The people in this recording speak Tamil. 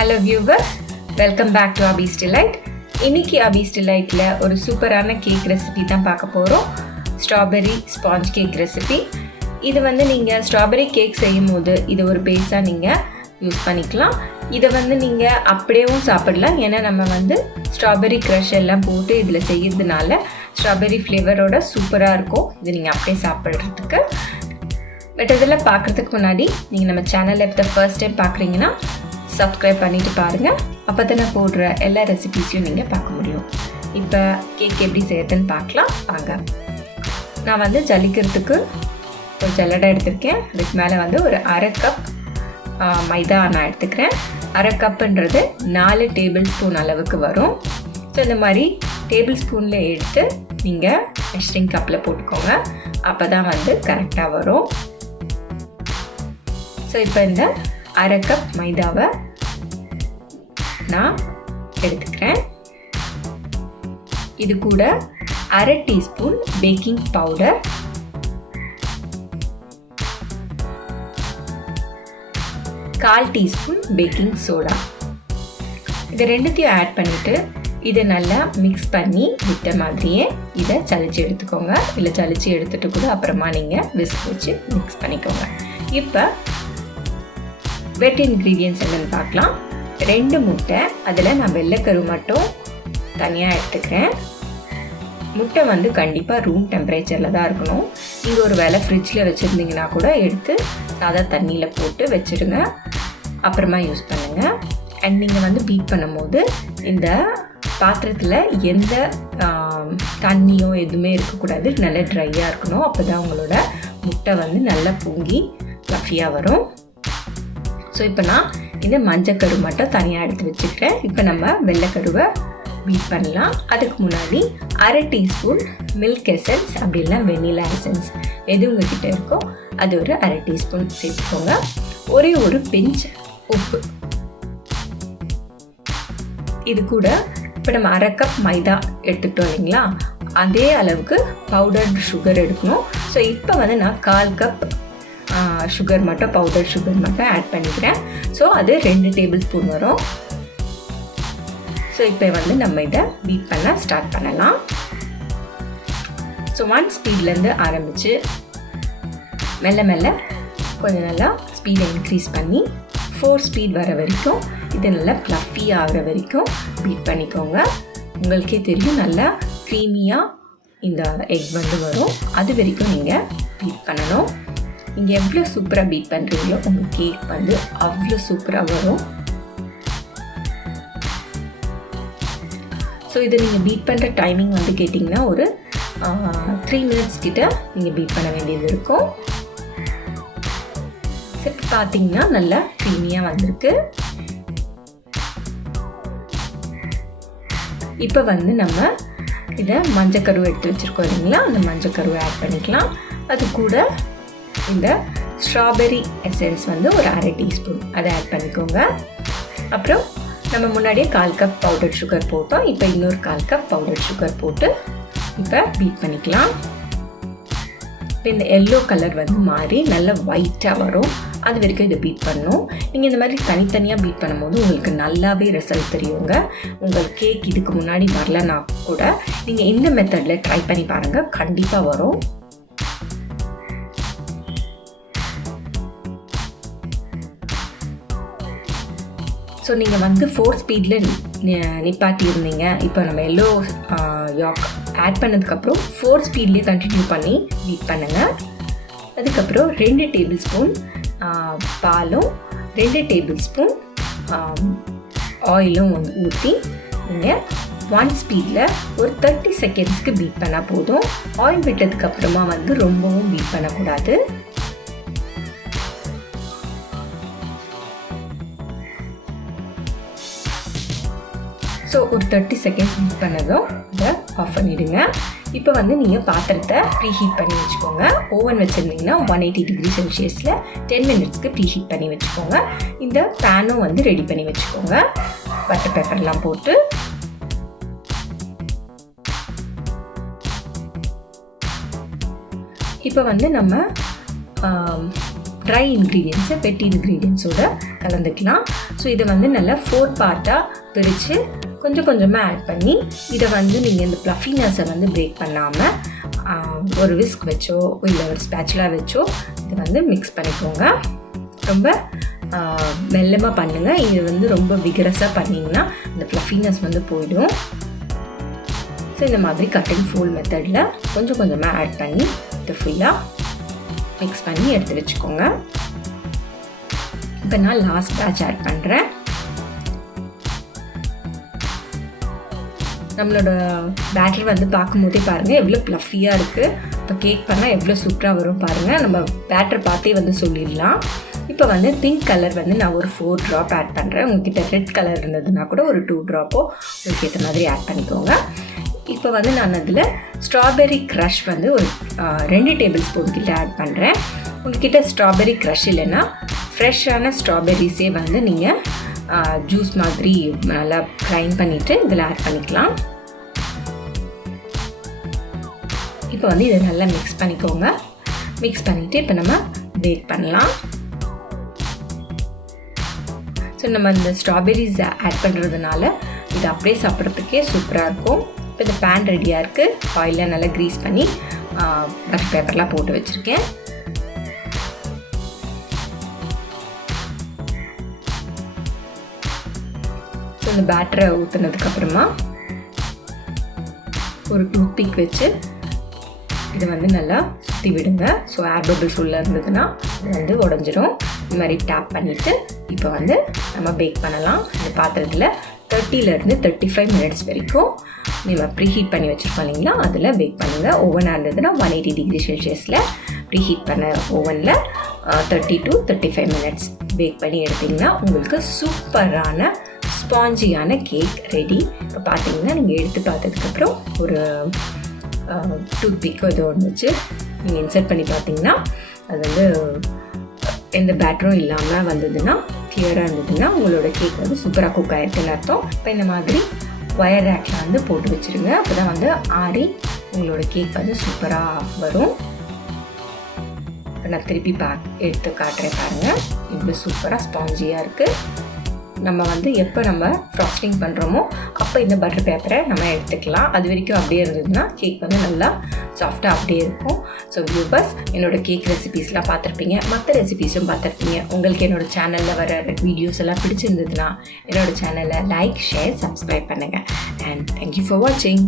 Hello viewers, welcome back to Abees delight. இன்னைக்கு அபீஸ் டிலைட்டில் ஒரு சூப்பரான கேக் ரெசிபி தான் பார்க்க போகிறோம். Strawberry sponge cake recipe. இது வந்து நீங்கள் ஸ்ட்ராபெரி கேக் செய்யும் போது இது ஒரு பேஸாக நீங்கள் யூஸ் பண்ணிக்கலாம். இதை வந்து நீங்கள் அப்படியேவும் சாப்பிடலாம். ஏன்னா நம்ம வந்து ஸ்ட்ராபெரி க்ரஷ் எல்லாம் போட்டு இதில் செய்யறதுனால ஸ்ட்ராபெரி ஃப்ளேவரோட சூப்பராக இருக்கும். இது நீங்கள் அப்படியே சாப்பிட்றதுக்கு. பட் இதெல்லாம் பார்க்குறதுக்கு முன்னாடி நீங்கள் நம்ம சேனலில் இப்போ ஃபர்ஸ்ட் டைம் பார்க்குறீங்கன்னா சப்ஸ்கிரைப் பண்ணிவிட்டு பாருங்கள். அப்போ தான் நான் போடுற எல்லா ரெசிபீஸையும் நீங்கள் பார்க்க முடியும். இப்போ கேக் எப்படி செய்யறதுன்னு பார்க்கலாம் வாங்க. நான் வந்து ஜலிக்கிறதுக்கு ஒரு ஜல்லடை எடுத்திருக்கேன். அதுக்கு மேலே வந்து ஒரு அரை கப் மைதா நான் எடுத்துக்கிறேன். அரை கப்புன்றது 4 டேபிள் ஸ்பூன் அளவுக்கு வரும். ஸோ இந்த மாதிரி டேபிள் ஸ்பூனில் எடுத்து நீங்கள் மெஷரிங் கப்பில் போட்டுக்கோங்க. அப்போ தான் வந்து கரெக்டாக வரும். ஸோ இப்போ இந்த அரை கப் மைதாவை நான் எடுத்துக்கிறேன். இது கூட அரை டீஸ்பூன் பேக்கிங் பவுடர், கால் டீஸ்பூன் பேக்கிங் சோடா, இது ரெண்டுத்தையும் ஆட் பண்ணிவிட்டு இதை நல்லா மிக்ஸ் பண்ணி விட்ட மாதிரியே இதை சலிச்சு எடுத்துக்கோங்க. இல்லை சலிச்சு எடுத்துகிட்டு கூட அப்புறமா நீங்கள் விஸ்க் வச்சு மிக்ஸ் பண்ணிக்கோங்க. இப்போ வெட் இன்க்ரீடியன்ட்ஸ் என்னென்னு பார்க்கலாம். 2 முட்டை, அதில் நான் வெள்ளைக்கரு மட்டும் தனியாக எடுத்துக்கிறேன். முட்டை வந்து கண்டிப்பாக ரூம் டெம்பரேச்சரில் தான் இருக்கணும். நீங்கள் ஒரு வேளை ஃப்ரிட்ஜில் வச்சுருந்தீங்கன்னா கூட எடுத்து சாதா தண்ணியில் போட்டு வச்சுடுங்க, அப்புறமா யூஸ் பண்ணுங்கள். அண்ட் நீங்கள் வந்து பீட் பண்ணும்போது இந்த பாத்திரத்தில் எந்த தண்ணியோ எதுவுமே இருக்கக்கூடாது, நல்லா ட்ரையாக இருக்கணும். அப்போ தான் உங்களோட முட்டை வந்து நல்லா பொங்கி ஃப்ளஃபியாக வரும். ஸோ இப்போ நான் இந்த மஞ்சக்கரு மட்டும் தனியாக எடுத்து வச்சுக்கிறேன். இப்போ நம்ம வெள்ளைக்கருவை பீட் பண்ணலாம். அதுக்கு முன்னாடி அரை டீஸ்பூன் மில்க் எசன்ஸ், அப்படி இல்லை வெண்ணிலா எசன்ஸ், எது உங்ககிட்ட இருக்கோ அது ஒரு அரை டீஸ்பூன் சேர்த்துக்கோங்க. ஒரே ஒரு பிஞ்ச் உப்பு. இது கூட இப்போ நம்ம அரை கப் மைதா எடுத்துக்கிட்டோம் இல்லைங்களா, அதே அளவுக்கு பவுடர்டு சுகர் எடுக்கணும். ஸோ இப்போ வந்து நான் 1/4 கப் சுகர் மட்டும், பவுடர் சுகர் மட்டும் ஆட் பண்ணிக்கிறேன். ஸோ அது 2 டேபிள் ஸ்பூன் வரும். ஸோ இப்போ வந்து நம்ம இதை பீட் பண்ண ஸ்டார்ட் பண்ணலாம். ஸோ 1 ஸ்பீட்லேருந்து ஆரம்பித்து மெல்ல மெல்ல கொஞ்சம் நல்லா ஸ்பீடை இன்க்ரீஸ் பண்ணி 4 ஸ்பீட் வர வரைக்கும் இது நல்லா ஃப்ளஃபி ஆகிற வரைக்கும் பீட் பண்ணிக்கோங்க. உங்களுக்கே தெரியும் நல்லா க்ரீமியாக இந்த எக் வந்து வரும். அது வரைக்கும் நீங்கள் பீட் பண்ணணும். நீங்கள் எவ்வளோ சூப்பராக பீட் பண்ணுறீங்களோ உங்கள் கேக் வந்து அவ்வளோ சூப்பராக வரும். ஸோ இதை நீங்கள் பீட் பண்ணுற டைமிங் வந்து கேட்டிங்கன்னா ஒரு 3 மினிட்ஸ் கிட்ட நீங்கள் பீட் பண்ண வேண்டியது இருக்கும். ஸோ இப்போ பார்த்தீங்கன்னா நல்லா க்ரீமியாக வந்திருக்கு. இப்போ வந்து நம்ம இதை மஞ்சக்கருவை எடுத்து வச்சுருக்கோம் இல்லைங்களா, அந்த மஞ்சக்கருவை ஆட் பண்ணிக்கலாம். அது கூட இந்த ஸ்ட்ராபெரி எசன்ஸ் வந்து ஒரு அரை டீஸ்பூன் அதை ஆட் பண்ணிக்கோங்க. அப்புறம் நம்ம முன்னாடியே 1/4 கப் பவுடர் சுகர் போட்டோம். இப்போ இன்னொரு 1/4 கப் பவுடர் சுகர் போட்டு இப்போ பீட் பண்ணிக்கலாம். இப்போ இந்த எல்லோ கலர் வந்து மாறி நல்லா ஒயிட்டாக வரும். அது வரைக்கும் இதை பீட் பண்ணணும். நீங்கள் இந்த மாதிரி தனித்தனியாக பீட் பண்ணும்போது உங்களுக்கு நல்லாவே ரிசல்ட் தெரியுங்க. உங்கள் கேக் இதுக்கு முன்னாடி வரலன்னா கூட நீங்கள் இந்த மெத்தடில் ட்ரை பண்ணி பாருங்கள், கண்டிப்பாக வரும். ஸோ நீங்கள் வந்து 4 ஸ்பீடில் நிப்பாட்டி இருந்தீங்க. இப்போ நம்ம எல்லோ யாக் ஆட் பண்ணதுக்கப்புறம் 4 ஸ்பீட்லேயே கண்டினியூ பண்ணி பீட் பண்ணுங்கள். அதுக்கப்புறம் 2 டேபிள் ஸ்பூன் பாலும் 2 டேபிள் ஸ்பூன் ஆயிலும் வந்து ஊற்றி நீங்கள் 1 ஸ்பீடில் ஒரு 30 செகண்ட்ஸ்க்கு பீட் பண்ணால் போதும். ஆயில் விட்டதுக்கப்புறமா வந்து ரொம்பவும் பீட் பண்ணக்கூடாது. ஸோ ஒரு 30 செகண்ட்ஸ் பீட் பண்ணதும் இதை ஆஃப் பண்ணிவிடுங்க. இப்போ வந்து நீங்கள் பாத்திரத்தை ப்ரீஹீட் பண்ணி வச்சுக்கோங்க. ஓவன் வச்சுருந்தீங்கன்னா 180 டிகிரி செல்சியஸில் 10 மினிட்ஸ்க்கு ப்ரீஹீட் பண்ணி வச்சுக்கோங்க. இந்த பேனும் வந்து ரெடி பண்ணி வச்சுக்கோங்க. பட்டர் பேப்பர்லாம் போட்டு இப்போ வந்து நம்ம ட்ரை இன்க்ரீடியன்ஸை வெட் இன்க்ரீடியன்ஸோட கலந்துக்கலாம். ஸோ இதை வந்து நல்லா 4 பார்ட்டாக பிரித்து கொஞ்சம் கொஞ்சமாக ஆட் பண்ணி இதை வந்து நீங்கள் இந்த ப்ளஃபினஸை வந்து பிரேக் பண்ணாமல் ஒரு விஸ்க் வச்சோ இல்லை ஒரு ஸ்பேச்சுலா வச்சோ இதை வந்து மிக்ஸ் பண்ணிக்கோங்க. ரொம்ப மெல்லமாக பண்ணுங்கள். இது வந்து ரொம்ப விகரஸாக பண்ணிங்கன்னா இந்த ப்ளஃபினஸ் வந்து போயிடும். ஸோ இந்த மாதிரி கட் அண்ட் ஃபோல்ட் மெத்தடில் கொஞ்சம் கொஞ்சமாக ஆட் பண்ணி இதை ஃபுல்லாக மிக்ஸ் பண்ணி எடுத்து வச்சுக்கோங்க. இப்போ நான் லாஸ்ட் பேட்ச் ஆட் பண்ணுறேன். நம்மளோட பேட்டர் வந்து பார்க்கும்போதே பாருங்கள் எவ்வளோ ப்ளஃபியாக இருக்குது. இப்போ கேக் பண்ணால் எவ்வளோ சூப்பராக வரும் பாருங்கள். நம்ம பேட்டர் பார்த்தே வந்து சொல்லிடலாம். இப்போ வந்து பிங்க் கலர் வந்து நான் ஒரு 4 ட்ராப் ஆட் பண்ணுறேன். உங்ககிட்ட ரெட் கலர் இருந்ததுன்னா கூட ஒரு 2 ட்ராப்போ உங்களுக்கு ஏற்ற மாதிரி ஆட் பண்ணிக்கோங்க. இப்போ வந்து நான் அதில் ஸ்ட்ராபெர்ரி க்ரஷ் வந்து ஒரு 2 டேபிள் ஸ்பூன் கிட்ட ஆட் பண்ணுறேன். உங்ககிட்ட ஸ்ட்ராபெர்ரி க்ரஷ் இல்லைன்னா ஃப்ரெஷ்ஷான ஸ்ட்ராபெர்ரிஸே வந்து நீங்கள் ஜூஸ் மாதிரி நல்லா கிரைண்ட் பண்ணிவிட்டு இதில் ஆட் பண்ணிக்கலாம். இப்போ வந்து இதை நல்லா மிக்ஸ் பண்ணிக்கோங்க. மிக்ஸ் பண்ணிவிட்டு இப்போ நம்ம பேக் பண்ணலாம். ஸோ நம்ம இந்த ஸ்ட்ராபெர்ரிஸ் ஆட் பண்ணுறதுனால இது அப்படியே சாப்பிட்றதுக்கே சூப்பராக இருக்கும். இப்போ இந்த பேன் ரெடியாக இருக்குது. ஆயிலில் நல்லா க்ரீஸ் பண்ணி பட்டர் பேப்பர்லாம் போட்டு வச்சுருக்கேன். ஸோ இந்த பேட்டரை ஊற்றுனதுக்கப்புறமா ஒரு டூத்பிக் வச்சு இதை வந்து நல்லா சுற்றி விடுங்க. ஸோ ஏர் பபிள்ஸ் உள்ளே இருந்ததுன்னா இது வந்து உடஞ்சிரும். இந்த மாதிரி டேப் பண்ணிவிட்டு இப்போ வந்து நம்ம பேக் பண்ணலாம். இந்த பாத்திரத்தில் 30லேருந்து 35 மினிட்ஸ் வரைக்கும் நம்ம ப்ரீஹீட் பண்ணி வச்சுருக்கோம் இல்லைங்களா, அதில் பேக் பண்ணுங்கள். ஓவனாக இருந்ததுன்னா 180 டிகிரி செல்சியஸில் ப்ரீஹீட் பண்ண ஓவனில் 30 to 35 மினிட்ஸ் பேக் பண்ணி எடுத்திங்கன்னா உங்களுக்கு சூப்பரான ஸ்பாஞ்சியான கேக் ரெடி. இப்போ பார்த்தீங்கன்னா நீங்கள் எடுத்து பார்த்ததுக்கப்புறம் ஒரு டூத்பிக்கோ ஏதோ ஒன்று வச்சு நீங்கள் இன்சர்ட் பண்ணி பார்த்தீங்கன்னா அது வந்து எந்த பேட்டரும் இல்லாமல் வந்ததுன்னா கிளியராக இருந்ததுன்னா உங்களோட கேக் வந்து சூப்பராக குக் ஆகிருக்குன்னு அர்த்தம். இப்போ இந்த மாதிரி ஒயர் ரேக்கில் வந்து போட்டு வச்சுருங்க. அப்போ தான் வந்து ஆறி உங்களோட கேக் வந்து சூப்பராக வரும். இப்போ நான் திருப்பி எடுத்து காட்டுறேன் பாருங்கள். இவ்வளோ சூப்பராக ஸ்பாஞ்சியாக இருக்குது. நம்ம வந்து எப்போ நம்ம ஃப்ராஸ்டிங் பண்ணுறோமோ அப்போ இந்த பட்டர் பேப்பரை நம்ம எடுத்துக்கலாம். அது வரைக்கும் அப்படியே இருந்ததுன்னா கேக் வந்து நல்லா சாஃப்டாக அப்படியே இருக்கும். ஸோ வியூவர்ஸ், என்னோடய கேக் ரெசிபீஸ்லாம் பார்த்துருப்பீங்க, மற்ற ரெசிபீஸும் பார்த்துருப்பீங்க. உங்களுக்கு என்னோடய சேனலில் வர வீடியோஸ் எல்லாம் பிடிச்சிருந்ததுன்னா என்னோடய சேனலை லைக், ஷேர், சப்ஸ்கிரைப் பண்ணுங்கள். அண்ட் தேங்க்யூ ஃபார் வாட்சிங்.